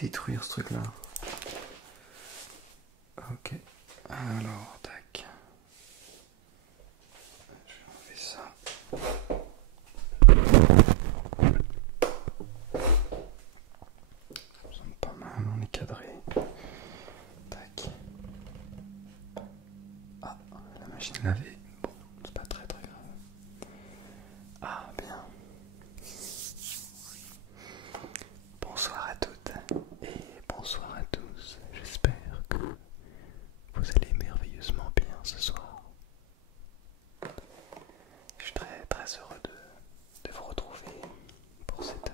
détruire ce truc là. Ok, alors tac. Je vais enlever ça. Ça me semble pas mal, on est cadré. Tac. Ah, la machine à laver. Bon, c'est pas très grave. Ah, bien. Bonsoir à toutes et bonsoir à tous. J'espère que vous allez merveilleusement bien ce soir. Je suis très heureux de vous retrouver pour cette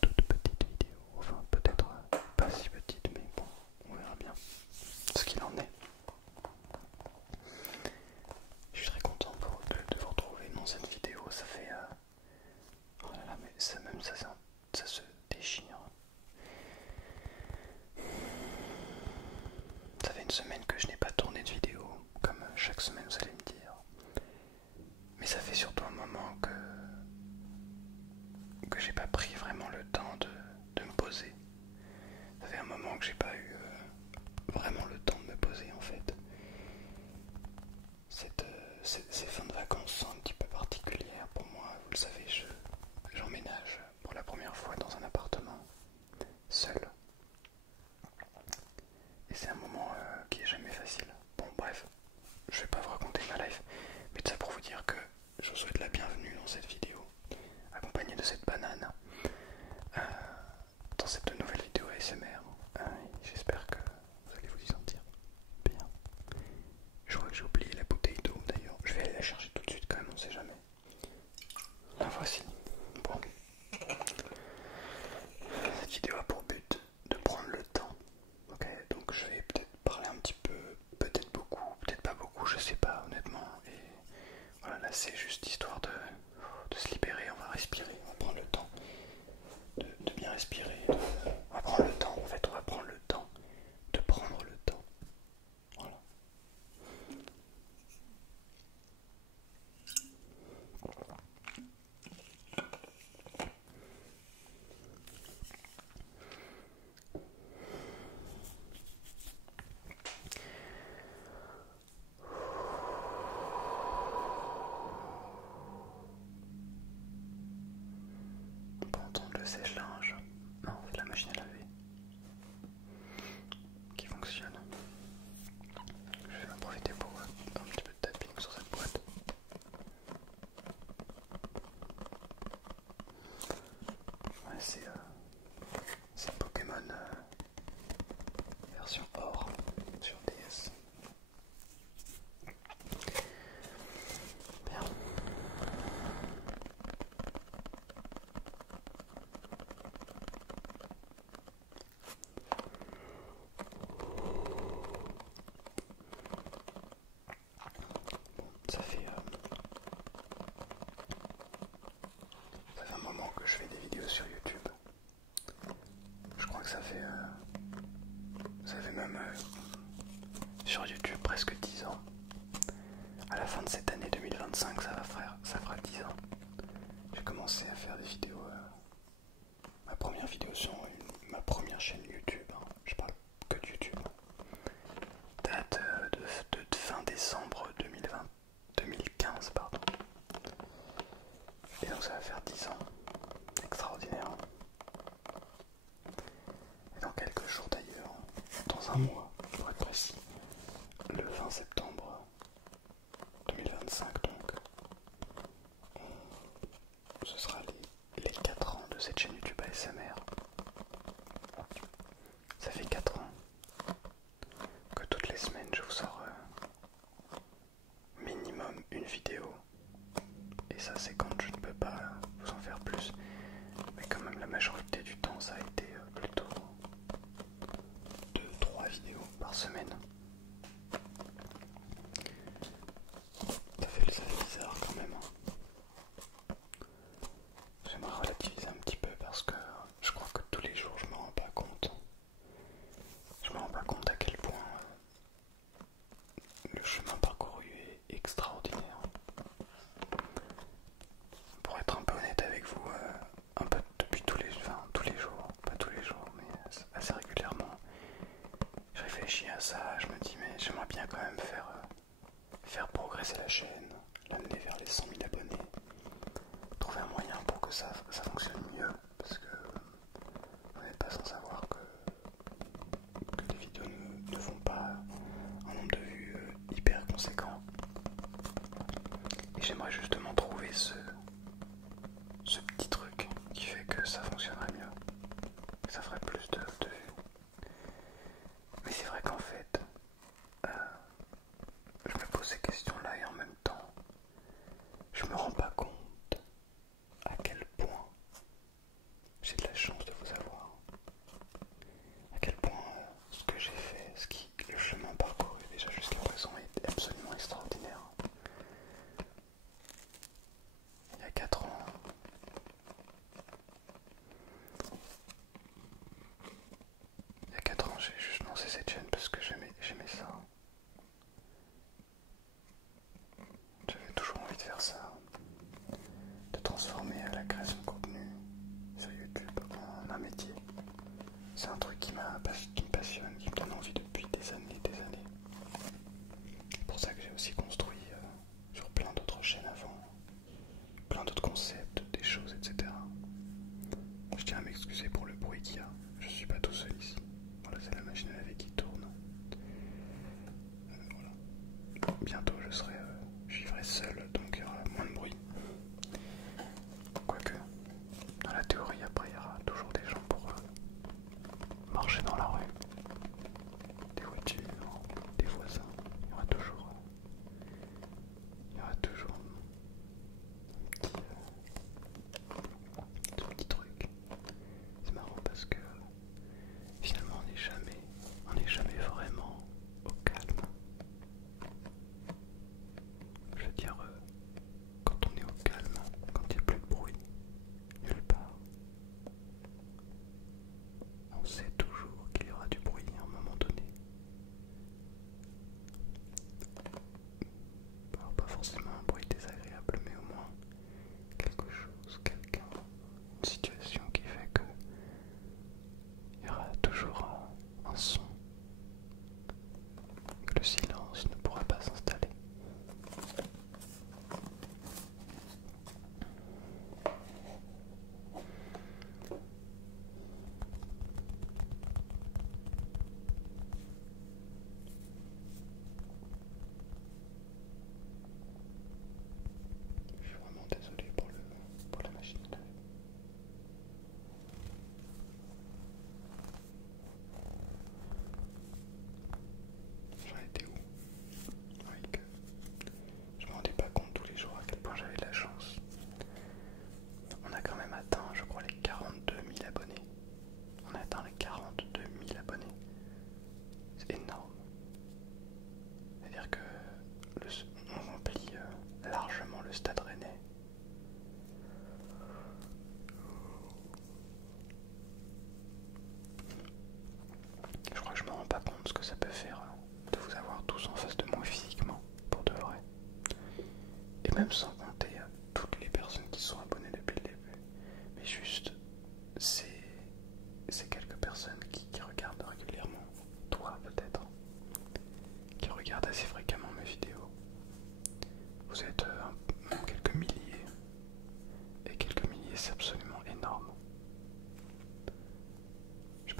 toute petite vidéo. Enfin, peut-être pas si petite, mais bon, on verra bien ce qu'il en est. Je suis très content de vous retrouver dans cette vidéo. Ça fait... oh là là, mais ça, même ça se déchire. Ça fait une semaine que je n'ai pas tourné de vidéo, comme chaque semaine vous allez me dire. Mais ça fait surtout un moment que j'ai pas pris vraiment le temps de me poser. Ça fait un moment que j'ai pas eu vraiment le temps de me poser en fait. Ces fins de vacances sont un petit peu particulières pour moi. Vous le savez, j'emménage pour la première fois dans un appartement seul. Et c'est un moment qui est jamais facile. Bon bref, je vais pas vous raconter ma life, mais tout ça pour vous dire que je vous souhaite la bienvenue dans cette vidéo, accompagnée de cette banane, dans cette nouvelle vidéo ASMR. J'espère que vous allez vous y sentir bien. Je crois que j'ai oublié la bouteille d'eau d'ailleurs. Je vais aller la chercher tout de suite quand même, on sait jamais. La voici. Bon. Cette vidéo a pour but de prendre le temps. Ok, donc je vais peut-être parler un petit peu, peut-être beaucoup, peut-être pas beaucoup, je sais pas honnêtement. Et voilà, là c'est juste histoire de se libérer, on va respirer, on va prendre le temps de bien respirer. On va prendre le temps, en fait on va prendre le temps de prendre le temps. Voilà. On peut entendre le sèche-linge. Non, c'est la machine à laver qui fonctionne. Je vais en profiter pour un petit peu de tapping sur cette boîte. Ouais, c'est Pokémon version or sur DS. Bien. Ça fait un moment que je fais des vidéos sur YouTube. Je crois que ça fait même sur YouTube presque 10 ans. À la fin de cette année 2025, ça fera 10 ans. J'ai commencé à faire des vidéos. Ma première vidéo sur ma première chaîne YouTube, hein, je parle que de YouTube, date de fin décembre 2015, pardon. Et donc ça va faire 10 ans. Extraordinaire. Et dans quelques jours d'ailleurs, dans un mois pour être précis, le 20 septembre 2025 donc, ce sera les 4 ans de cette chaîne YouTube ASMR. Ça fait 4 ans que toutes les semaines je vous sors minimum une vidéo. Et ça c'est quand je ne peux pas vous en faire plus. Mais quand même ça fonctionne mieux, parce que vous n'êtes pas sans savoir que les vidéos ne font pas un nombre de vues hyper conséquent. Et j'aimerais justement trouver ce petit truc qui fait que ça fonctionnerait mieux, que ça ferait plus de vues. Mais c'est vrai qu'en fait, je me pose ces questions-là et en même temps, je me rends pas compte à quel point j'ai de la chance de vous avoir. À quel point ce que j'ai fait, le chemin parcouru déjà jusqu'à présent est absolument extraordinaire. Il y a 4 ans, j'ai juste lancé cette chaîne parce que j'aimais ça. J'avais toujours envie de faire ça, de transformer la création de contenu sur YouTube en un métier. C'est un truc qui me passionne, qui me donne envie depuis des années et des années. C'est pour ça que j'ai aussi construit sur plein d'autres chaînes avant, plein d'autres concepts, des choses, etc. Je tiens à m'excuser pour le bruit qu'il y a. Je suis pas tout seul ici. Voilà, c'est la machine à laver qui tourne. Voilà. Bientôt je vivrai seul, donc il y aura moins de bruit. Quoique, dans la théorie, après il y aura toujours des gens pour marcher dans la rue, des voitures, des voisins. Il y aura toujours ce petit truc. C'est marrant parce que finalement on n'est jamais vraiment au calme. Je veux dire, quand on est au calme, quand il n'y a plus de bruit, nulle part, on sait toujours qu'il y aura du bruit à un moment donné. Alors, pas forcément un bruit désagréable, mais au moins quelque chose, quelqu'un, une situation qui fait que il y aura toujours un son, que le silence ne pourra pas s'installer. Je suis vraiment désolé pour la machine à laver. J'en étais où? Oui, que je me rendais pas compte tous les jours à quel point j'avais de la chance. On a quand même atteint, je crois, les 42 000 abonnés. On a atteint les 42 000 abonnés. C'est énorme. C'est-à-dire que on remplit largement le Stade Rennais. Je crois que je me rends pas compte ce que ça peut faire de vous avoir tous en face de moi physiquement, pour de vrai. Et même sans compter toutes les personnes qui sont abonnées depuis le début. Mais juste, c'est quelques personnes qui regardent régulièrement. Toi peut-être, qui regardent assez fréquemment mes vidéos. Vous êtes quelques milliers. Et quelques milliers, c'est absolument énorme. Je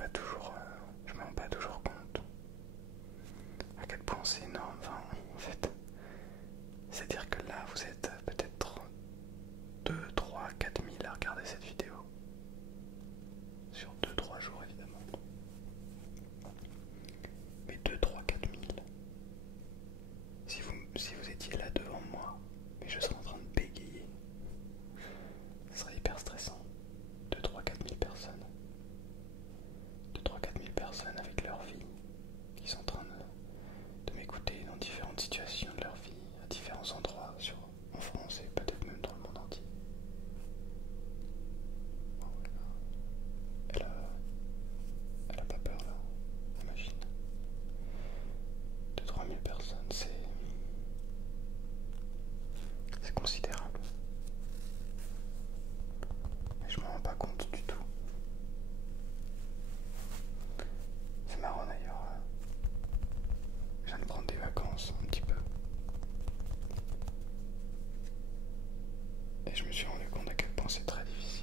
me rends pas toujours compte à quel point c'est énorme. Enfin, en fait, c'est-à-dire que là, vous êtes peut-être 2, 3, 4 000 à regarder cette vidéo. Sur 2, 3 jours, évidemment. Mais 2, 3, 4 000. Si vous étiez là devant moi, mais je serais en train de bégayer, ce serait hyper stressant. 2, 3, 4 000 personnes. 2, 3, 4 000 personnes avec leur vie, qui sont en train de m'écouter dans différentes situations de leur vie, à différents endroits en France et peut-être même dans le monde entier. Bon, elle a pas peur là, la machine. 2 3 000 personnes, c'est considérable. Et je m'en rends pas compte du tout. C'est marrant d'ailleurs. Je viens de prendre des vacances un petit peu. Et je me suis rendu compte à quel point c'est très difficile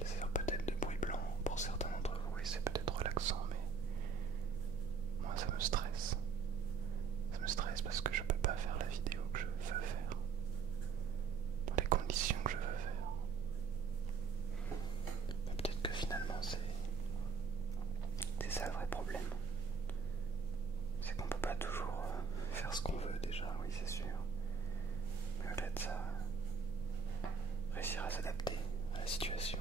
tranquille, ça sert peut-être de bruit blanc pour certains d'entre vous et c'est peut-être relaxant, mais moi ça me stresse. Ça me stresse parce que je peux pas faire la vidéo que je veux faire, dans les conditions que je veux faire. Mais peut-être que finalement c'est ça le vrai problème. C'est qu'on peut pas toujours faire ce qu'on veut déjà, oui c'est sûr. Mais au-delà de ça, réussir à s'adapter à la situation.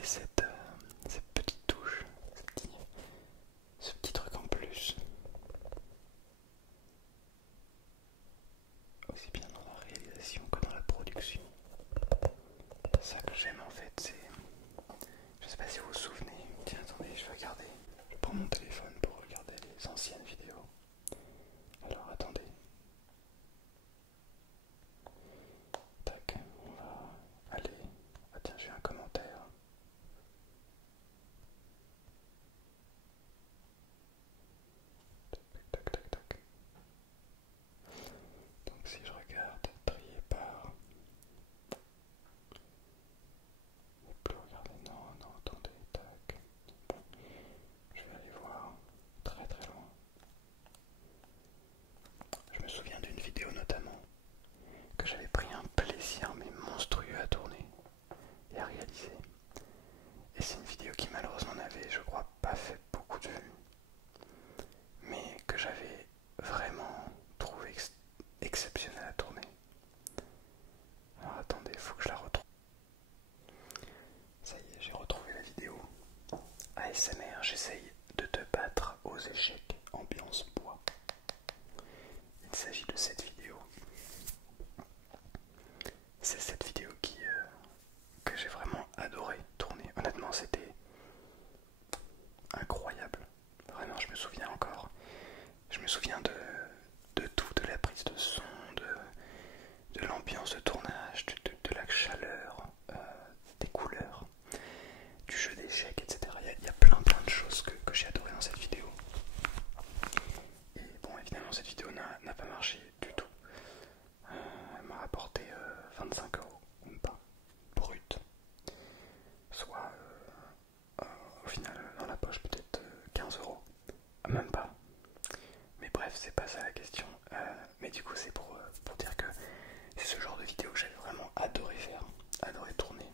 trouvé cette petite touche, ce petit truc en plus. Aussi bien dans la réalisation que dans la production. C'est ça que j'aime en fait, c'est... Je sais pas si vous vous souvenez, tiens attendez, je vais regarder. Je prends mon téléphone pour regarder les anciennes vidéos. Alors attendez. Tac, on va aller... Ah tiens, j'ai un commentaire. Tac, tac, tac, tac. Donc si je regarde, trier par... Ne plus regarder, non, non, attendez, tac. Bon, je vais aller voir très très loin. Je me souviens d'une vidéo notamment que j'avais pris un plaisir mais monstrueux à tourner et à réaliser. Et c'est une vidéo qui malheureusement n'avait, je crois, pas fait beaucoup de vues, mais que j'avais vraiment trouvé exceptionnelle à tourner. Alors attendez, il faut que je la retrouve. Ça y est, j'ai retrouvé la vidéo. ASMR, j'essaye de te battre aux échecs, ambiance bois. Il s'agit de cette vidéo. C'est cette vidéo que j'ai vraiment adoré tourner. Honnêtement, c'était incroyable. Vraiment, je me souviens encore. Je me souviens de tout, de la prise de son, de l'ambiance de tournage, de la chaleur, des couleurs, du jeu d'échecs, etc. Il y a plein de choses que j'ai adoré dans cette vidéo. Et bon, évidemment, cette vidéo n'a pas marché du tout. Elle m'a rapporté 25 €, même pas, brut. Soit au final dans la poche peut-être 15 €, même pas. Mais bref, c'est pas ça la question. Mais du coup, c'est pour dire que c'est ce genre de vidéo que j'avais vraiment adoré faire, adoré tourner.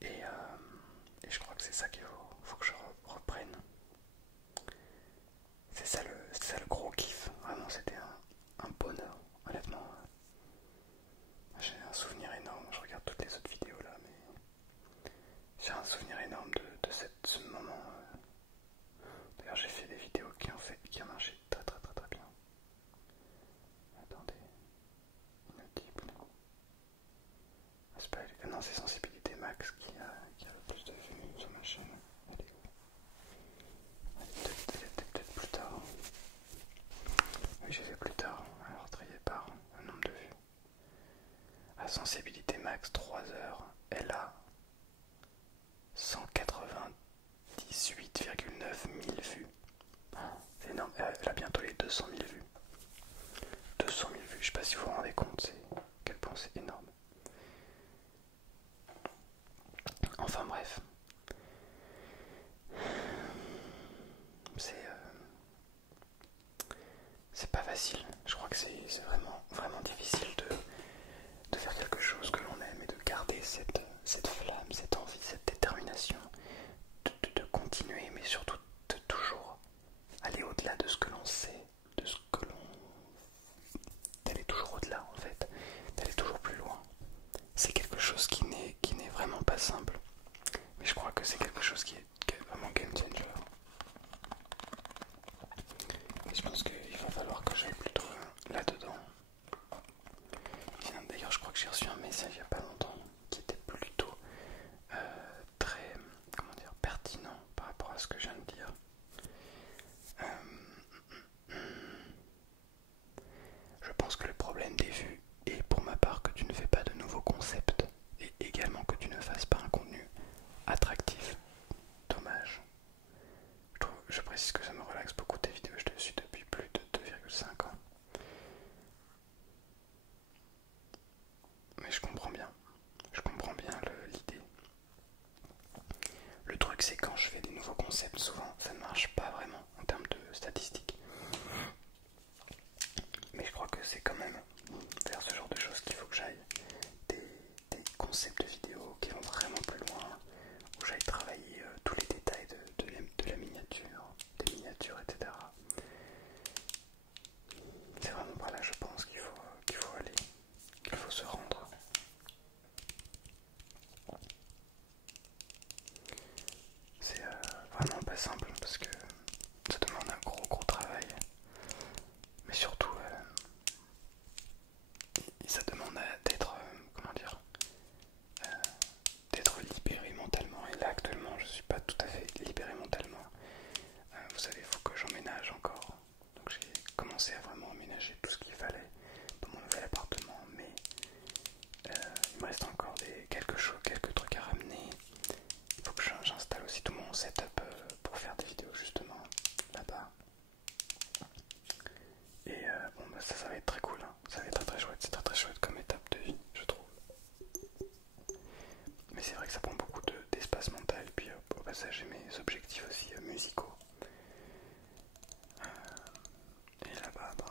Et je crois que c'est ça qu'il faut que je reprenne. C'est ça le gros kiff. Vraiment, c'était un bonheur. Honnêtement, j'ai un souvenir énorme. Je regarde toutes les autres vidéos là, mais j'ai un souvenir énorme de ce moment. D'ailleurs, j'ai fait des vidéos qui ont marché très bien. Attendez, inaudible. C'est pas... Non, c'est Sensibilité Max qui a le plus de vues sur ma chaîne. Peut-être plus tard. Oui, j'ai fait plus tard. Alors, trié par le nombre de vues. À Sensibilité Max, 3 heures, elle a 198,9 000 vues. C'est énorme. Elle a bientôt les 200 000 vues. 200 000 vues, je sais pas si vous vous rendez compte, c'est à quel point c'est énorme. Enfin bref. C'est pas facile. Je crois que c'est vraiment difficile de faire quelque chose que l'on aime et de garder cette flamme, cette envie, cette détermination de continuer, mais surtout de toujours aller au-delà de ce que l'on sait, de ce que l'on... d'aller toujours au-delà en fait, d'aller toujours plus loin. C'est quelque chose qui n'est vraiment pas simple, mais je crois que c'est quelque chose qui est vraiment game changer. Et je pense qu'il va falloir que j'aille plutôt là-dedans. D'ailleurs, je crois que j'ai reçu un message il n'y a pas longtemps qui était plutôt très, comment dire, pertinent par rapport à ce que je viens de dire. Je pense que le problème des vues est pour ma part que tu ne fais pas de nouveaux concepts et également que tu ne fasses pas un contenu attractif. Dommage. Je précise que ça me relaxe beaucoup tes vidéos, je te suis depuis plus de 2,5 ans. Mais je comprends bien l'idée. Le truc c'est quand je fais des nouveaux concepts, souvent ça ne marche pas vraiment en termes de statistiques. Mais je crois que c'est quand même vers ce genre de choses qu'il faut que j'aille. Des concepts de vidéos qui vont vraiment plus loin, où j'aille travailler tous les détails de la miniature, des miniatures, etc. C'est vraiment par là, je pense, qu'il faut aller, qu'il faut se rendre. quelques trucs à ramener. Il faut que j'installe aussi tout mon setup pour faire des vidéos justement là-bas. Et bon bah ça va être très cool, hein. Ça va être très chouette, c'est très chouette comme étape de vie, je trouve. Mais c'est vrai que ça prend beaucoup d'espace mental. Et puis au passage j'ai mes objectifs aussi musicaux. Et là-bas, ben,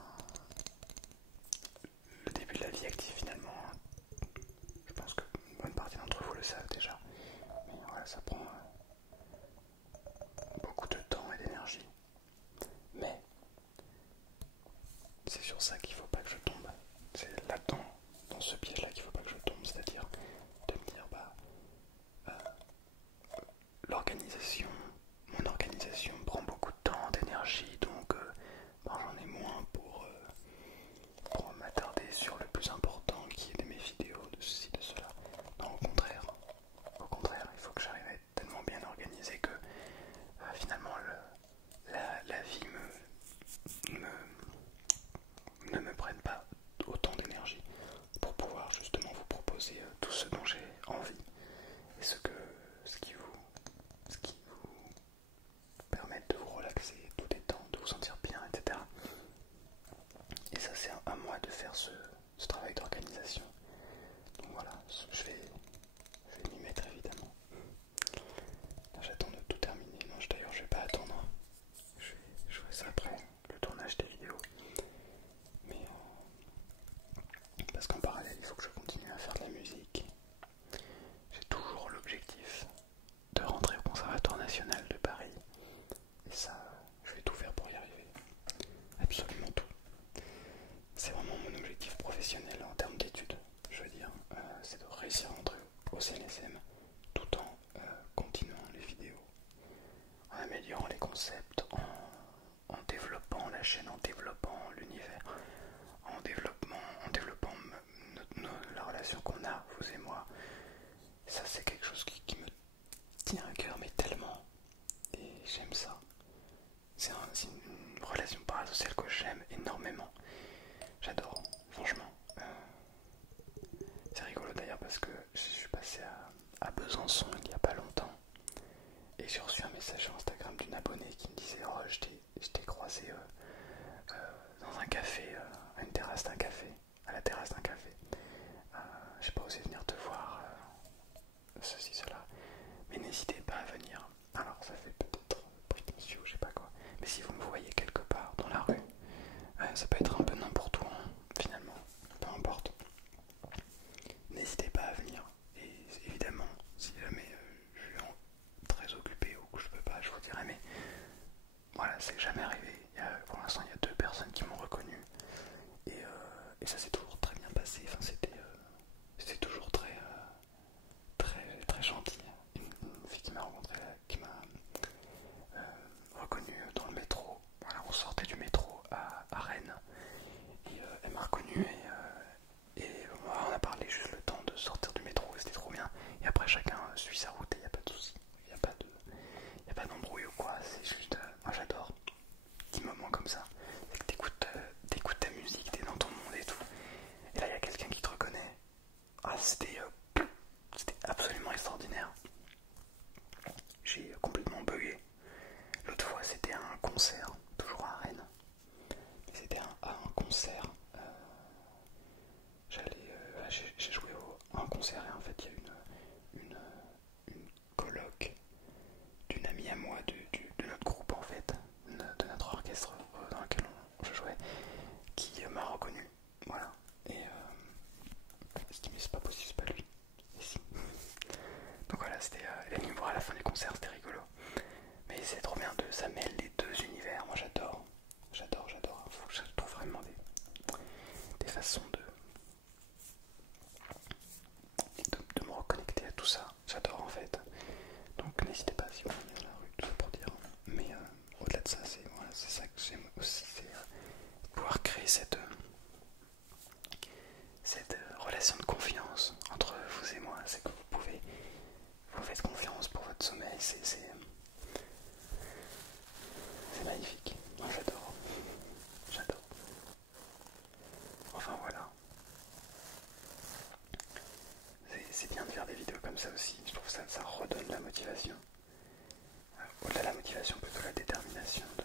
le début de la vie active finalement, hein. Je pense que une bonne partie d'entre vous le savent déjà. Mais voilà, ça prend beaucoup de temps et d'énergie. Mais c'est sur ça qu'il faut pas que je tombe. C'est là-dedans, dans ce piège-là qu'il faut pas que je tombe. C'est-à-dire de me dire, bah, mon organisation prend beaucoup de temps, d'énergie, donc ben, j'en ai moins pour m'attarder sur le plus important qui est de mes vidéos, de ceci, de cela. Non, au contraire, il faut que j'arrive à être tellement bien organisé que finalement la vie ne me prenne pas autant d'énergie pour pouvoir justement vous proposer tout ce dont j'ai envie et ce qui vous permette de vous relaxer, tout détendre, de vous sentir bien, etc. Et ça c'est à moi de faire ce travail d'organisation. Donc voilà, je vais m'y mettre évidemment. Là, j'attends de tout terminer. Non, d'ailleurs je vais pas attendre. Je ferai ça après le tournage des vidéos. Mais parce qu'en parallèle il faut que je continue à faire de la musique. J'ai toujours l'objectif de rentrer au Conservatoire National de Paris. Et ça, je vais tout faire pour y arriver. Absolument tout. C'est vraiment mon objectif professionnel en termes d'études. Je veux dire, c'est de réussir à rentrer au CNSM tout en continuant les vidéos, en améliorant les concepts, en développant la chaîne, en développant l'univers, en développant la relation qu'on a, vous et moi. Ça c'est quelque chose qui me tient à cœur, mais tellement. Et j'aime ça. C'est une relation parasociale que j'aime énormément. J'adore, franchement. C'est rigolo d'ailleurs parce que je suis passé à Besançon il n'y a pas longtemps. Et j'ai reçu un message sur Instagram d'une abonnée qui me disait: oh, je t'ai croisé dans un café, à une terrasse d'un café, à la terrasse d'un café. J'ai pas osé venir te voir, ceci, cela. Mais n'hésitez pas à venir. Alors ça fait peut-être prétentieux, je sais pas quoi. Mais si vous me voyez quelque part dans la rue, ça peut être un peu n'importe où, hein, finalement. Peu importe. N'hésitez pas à venir. Et évidemment, si jamais je suis très occupé ou que je peux pas, je vous dirai. Mais voilà, c'est jamais arrivé. Pour l'instant, il y a 2 personnes qui m'ont reconnu. Et ça s'est toujours très bien passé. Enfin, c'était toujours très gentil. Une fille qui m'a rencontré, qui m'a reconnu dans le métro. Voilà, on sortait du métro à Rennes. Et elle m'a reconnu et on a parlé juste le temps de sortir du métro et c'était trop bien. Et après chacun suit sa route et il n'y a pas de soucis. Il n'y a pas d'embrouille ou quoi. C'est juste, moi j'adore. Petits moments comme ça. C'est que t'écoutes ta musique, t'es dans ton monde et tout. Et là il y a quelqu'un qui te reconnaît. Ah c'était absolument extraordinaire. J'ai complètement bugué. L'autre fois c'était un concert, toujours à Rennes. C'était un concert. J'ai joué à un concert et en fait il y a une coloc d'une amie à moi de notre groupe en fait, de notre orchestre dans lequel je jouais, qui m'a reconnu. Voilà. Et je me dis mais c'est pas possible, c'est pas lui. Et si. Donc voilà, elle est venue me voir à la fin du concert, c'était rigolo. Mais c'est trop bien, ça mêle les 2 univers. Moi j'adore. Faut que je trouve vraiment des façons de me reconnecter à tout ça. J'adore en fait. Donc n'hésitez pas si vous venez dans la rue, tout ça pour dire. Mais au-delà de ça, c'est ça que j'aime aussi, c'est pouvoir créer cette bien de faire des vidéos comme ça aussi. Je trouve ça redonne la motivation. Au-delà de la motivation, plutôt la détermination de